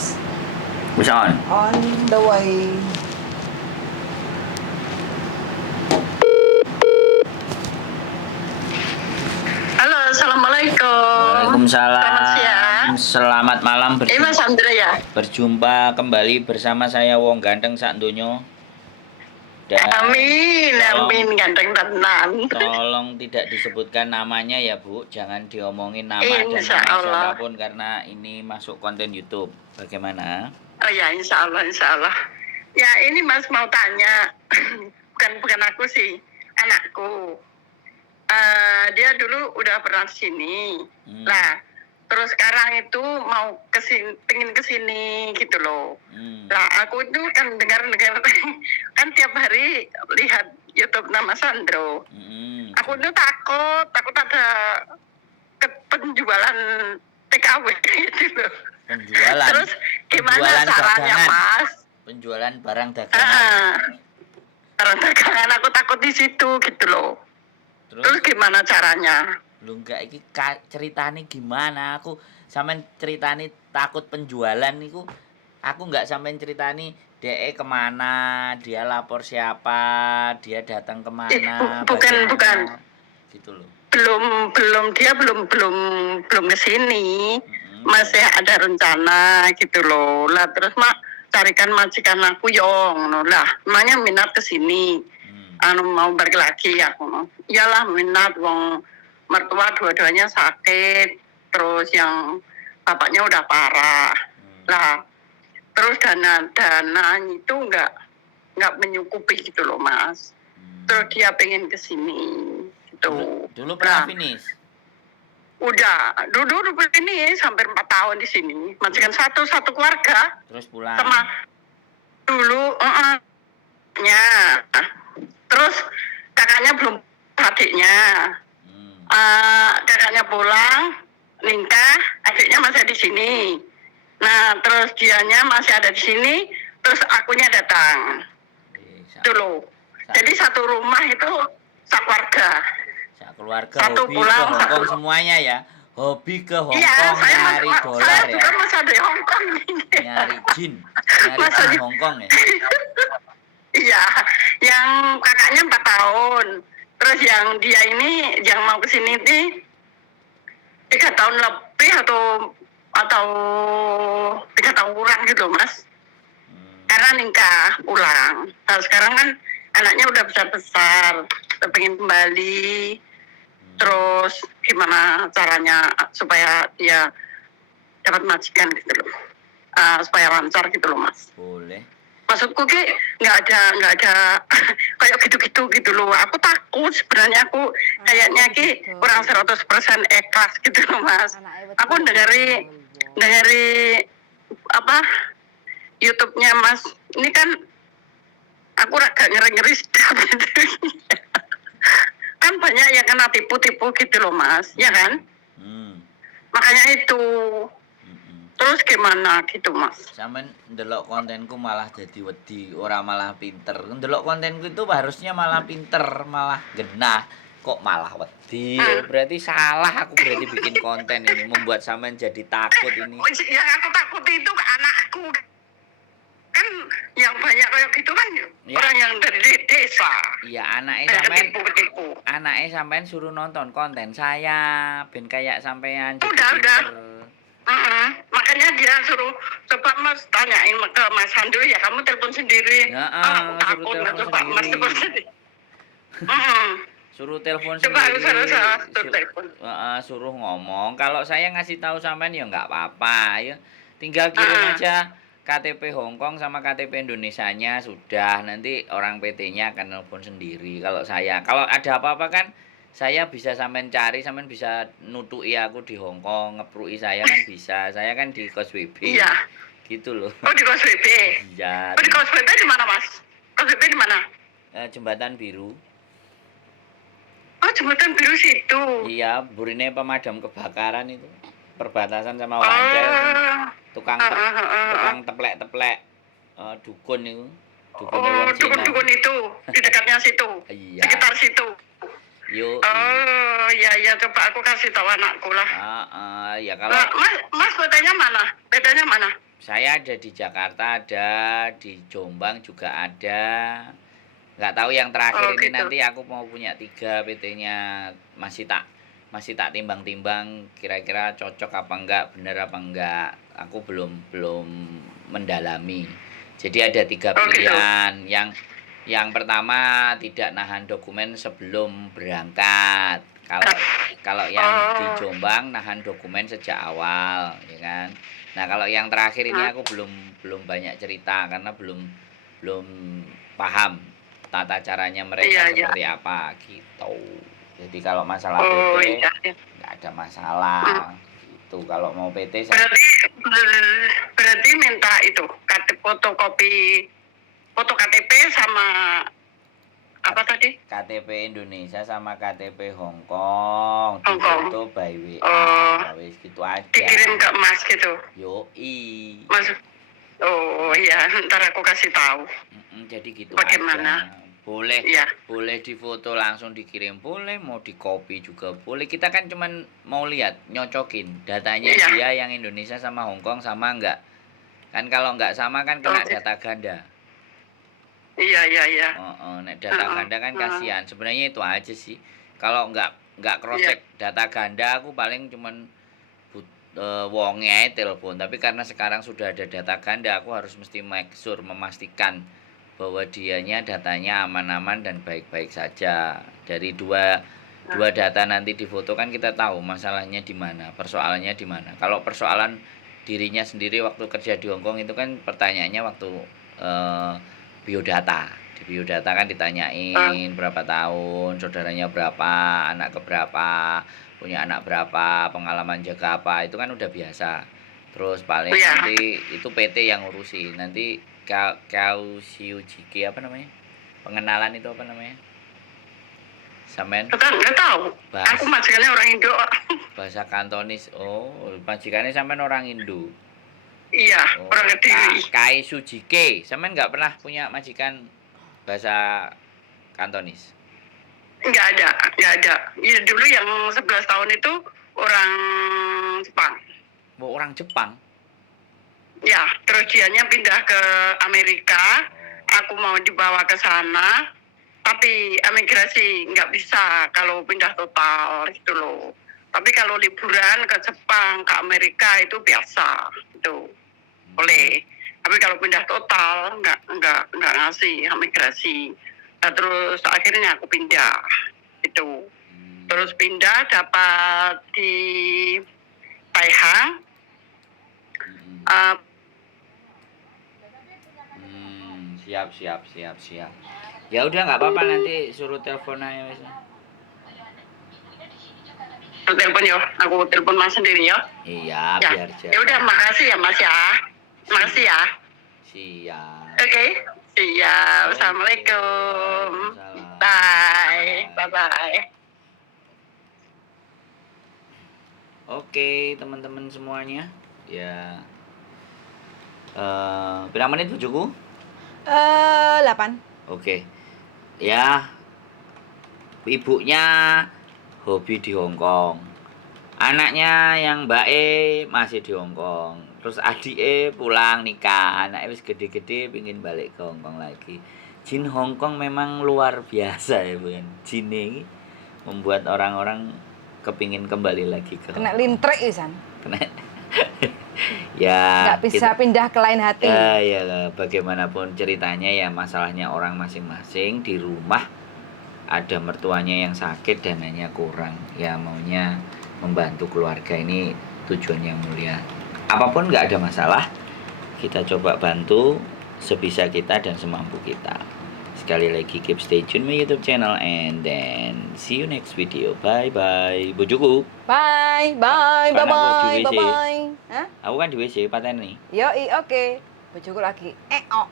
guys. Wis on. On the way. Halo, assalamualaikum. Waalaikumsalam. Selamat siang. Selamat malam. Mas Andra ya. Berjumpa kembali bersama saya Wong Ganteng sak donya. Amin, ganteng tenan. Tolong tidak disebutkan namanya ya Bu, jangan diomongin nama dan Insya nama Allah. siapapun karena ini masuk konten YouTube. Bagaimana? Oh ya, insya Allah. Ya ini Mas mau tanya, bukan aku sih, anakku. Dia dulu udah pernah sini. Lah, terus sekarang itu mau pengen kesini gitu loh. Lah aku itu kan dengar kan tiap hari lihat YouTube nama Sandro. Aku itu takut ada penjualan TKW gitu loh. Penjualan. Terus gimana penjualan caranya dagangan. Mas? Penjualan barang dagangan. Barang dagangan aku takut di situ gitu loh. Terus gimana caranya? Lu enggak iki ceritane gimana? Aku sampean ceritani takut penjualan niku aku enggak sampean ceritani DE kemana, dia lapor siapa, dia datang kemana, bukan. Gitu loh. Dia belum kesini. Masih ada rencana gitu loh. Lah terus carikan majikan aku yong lah. Emangnya minat kesini. Mau balik lagi aku no. Iyalah minat wong mertua dua-duanya sakit, terus yang bapaknya udah parah. Lah terus dana itu nggak menyukupi gitu loh Mas. Terus dia pengen kesini gitu. Dulu pernah finish? Udah, dulu ini hampir 4 tahun di sini. Majikan satu keluarga. Terus pulang. Sama dulu terus kakaknya belum adiknya. Kakaknya pulang, nikah, adiknya masih di sini. Nah, terus dianya masih ada di sini, terus akunya datang. Dulu. Jadi satu rumah itu sekeluarga. Keluarga satu hobi pulang, ke Hongkong semuanya ya. Hobi ke Hongkong nyari dolar saya ya. juga masih ada di Hongkong. Nyari jin Hongkong ya. Iya, yang kakaknya 4 tahun. Terus yang dia ini yang mau kesini ini 3 tahun lebih atau 3 tahun kurang gitu Mas. Karena nikah pulang. Nah, sekarang kan anaknya udah besar, pengen kembali. Terus gimana caranya supaya dia dapat majikan gitu loh, supaya lancar gitu loh Mas. Boleh. Maksudku ki nggak ada kayak gitu loh. Aku takut sebenarnya, aku kayaknya ki kurang 100% ikhlas gitu loh Mas. Aku dari YouTube-nya Mas. Ini kan aku agak ngeri sedap gitu. Kan banyak yang kena tipu-tipu gitu loh Mas, ya kan? Makanya itu. Terus gimana gitu Mas? Sampeyan ndelok kontenku malah jadi wedi, ora malah pinter. Ndelok kontenku itu harusnya malah pinter, malah genah. Kok malah wedi? Berarti salah aku berarti bikin konten ini, membuat sampean jadi takut ini. Yang aku takut itu anakku. Kan yang banyak kayak gitu kan ya. Orang yang dari desa. Iya, anaknya sampean suruh nonton konten saya, ben kayak sampean. Udah. Makanya dia suruh coba Mas tanyain ke Mas Handul ya, kamu telepon sendiri. Aku takut coba Mas telepon sendiri. Suruh telepon coba sendiri. Suruh ngomong. Kalau saya ngasih tahu sampean ya nggak apa-apa ya. Tinggal kirim aja KTP Hongkong sama KTP Indonesianya sudah. Nanti orang PT-nya akan telepon sendiri. Kalau ada apa-apa kan saya bisa sampean cari, sampean bisa nutui aku di Hongkong, ngeprui saya kan bisa. Saya kan di kos WB. Iya. Gitu loh. Oh, di kos WB. Iya. Oh, di kos WB di mana, Mas? Kos WB di mana? Jembatan Biru. Oh, Jembatan Biru situ. Iya, burine pemadam kebakaran itu. Perbatasan sama Wancel. Tukang teplek-teplek dukun itu. Dukun itu di dekatnya situ. Iya. Sekitar situ. Yuk. Oh, iya coba aku kasih tahu anakku lah. Ya kalau Mas bedanya mana? Saya ada di Jakarta, ada di Jombang juga ada. Nggak tahu yang terakhir Oh ini gitu. nanti aku mau punya 3 PT-nya, masih tak timbang-timbang kira-kira cocok apa enggak, bener apa enggak. Aku belum belum mendalami. Jadi ada 3 Oh gitu. pilihan. Yang pertama tidak nahan dokumen sebelum berangkat. Kalau kalau yang di Oh. Jombang nahan dokumen sejak awal, ya kan. Nah, kalau yang terakhir ini Hah? aku belum belum banyak cerita karena belum belum paham tata caranya mereka Iya iya. seperti apa gitu. Jadi kalau masalah PT Oh iya, iya. nggak ada masalah. Hmm. Itu kalau mau PT saya Berarti berarti minta itu fotokopi foto KTP sama apa tadi? KTP Indonesia sama KTP Hong Kong Hong Kong. difoto by Oh, WA. Wis gitu aja. dikirim ke Mas gitu. Yoi. Mas. Oh iya, ntar aku kasih tahu Jadi gitu bagaimana. aja. Boleh Iya. boleh difoto langsung dikirim boleh, mau di copy juga boleh. Kita kan cuman mau lihat, nyocokin datanya Iya. dia yang Indonesia sama Hong Kong sama enggak. Kan kalau enggak sama kan kena Oke. data ganda. Iya iya iya. Nek data Heeh, ganda kan heeh. kasihan. Sebenarnya itu aja sih. Kalau enggak cross Iya. check data ganda aku paling cuman wonge ae telepon. Tapi karena sekarang sudah ada data ganda, aku harus mesti make sure memastikan bahwa dianya datanya aman-aman dan baik-baik saja. Dari dua Nah, dua data nanti difoto kan kita tahu masalahnya di mana, persoalannya di mana. Kalau persoalan dirinya sendiri waktu kerja di Hong Kong itu kan pertanyaannya waktu eh, biodata. Di biodata kan eh, ditanyain berapa tahun, saudaranya berapa, anak keberapa, punya anak berapa, pengalaman jaga apa, itu kan udah biasa. Terus paling iya. nanti itu PT yang ngurusi. Nanti kau siujiki apa namanya? Pengenalan itu apa namanya? Samen Nggak tahu. Aku bahas majikannya orang Indo. bahasa Kantonis. Oh, majikannya sampean orang Indo. Iya, Oh, orang Kediri. Kai Sujike. Sampean nggak pernah punya majikan bahasa Kantonis? Nggak ada, nggak ada. Ya, dulu yang 11 tahun itu orang Jepang. Mau orang Jepang. Ya, terus dianya pindah ke Amerika. Aku mau dibawa ke sana, tapi imigrasi nggak bisa kalau pindah total gitu loh. Tapi kalau liburan ke Jepang, ke Amerika itu biasa, itu boleh. Tapi kalau pindah total nggak ngasih imigrasi. Nah, terus akhirnya aku pindah itu. Terus pindah dapat di Taihang. Uh, Siap. Ya udah nggak apa-apa nanti suruh telepon aja wes. telepon ya, aku telepon Mas sendiri ya. Iya, Ya, biar ya udah makasih ya Mas ya. Makasih ya. Siap. Oke. Siap. Oke. Assalamualaikum. Waalaikumsalam. Bye. Bye. Oke, teman-teman semuanya. Ya. Berapa menit bujuku? 8. Oke. Ya, ibunya hobi di Hong Kong. Anaknya yang Mbak E masih di Hong Kong. Terus adik E pulang nikah. Anaknya wis gede-gede pingin balik ke Hong Kong lagi. Jin Hong Kong memang luar biasa ya, bukan? Jin ini membuat orang-orang kepingin kembali lagi ke Kena Hong Kong. lintrek Isan. Kena. Ya, Nggak bisa pindah ke lain hati. ya bagaimanapun ceritanya ya masalahnya orang masing-masing di rumah ada mertuanya yang sakit dananya kurang ya maunya membantu keluarga ini tujuan yang mulia apapun nggak ada masalah kita coba bantu sebisa kita dan semampu kita sekali lagi keep stay tune my YouTube channel and then see you next video bye bojoku Bye. Kan aku di WC. Hah? aku kan di WC paten nih Yoi, oke. Bojoku lagi. Oh.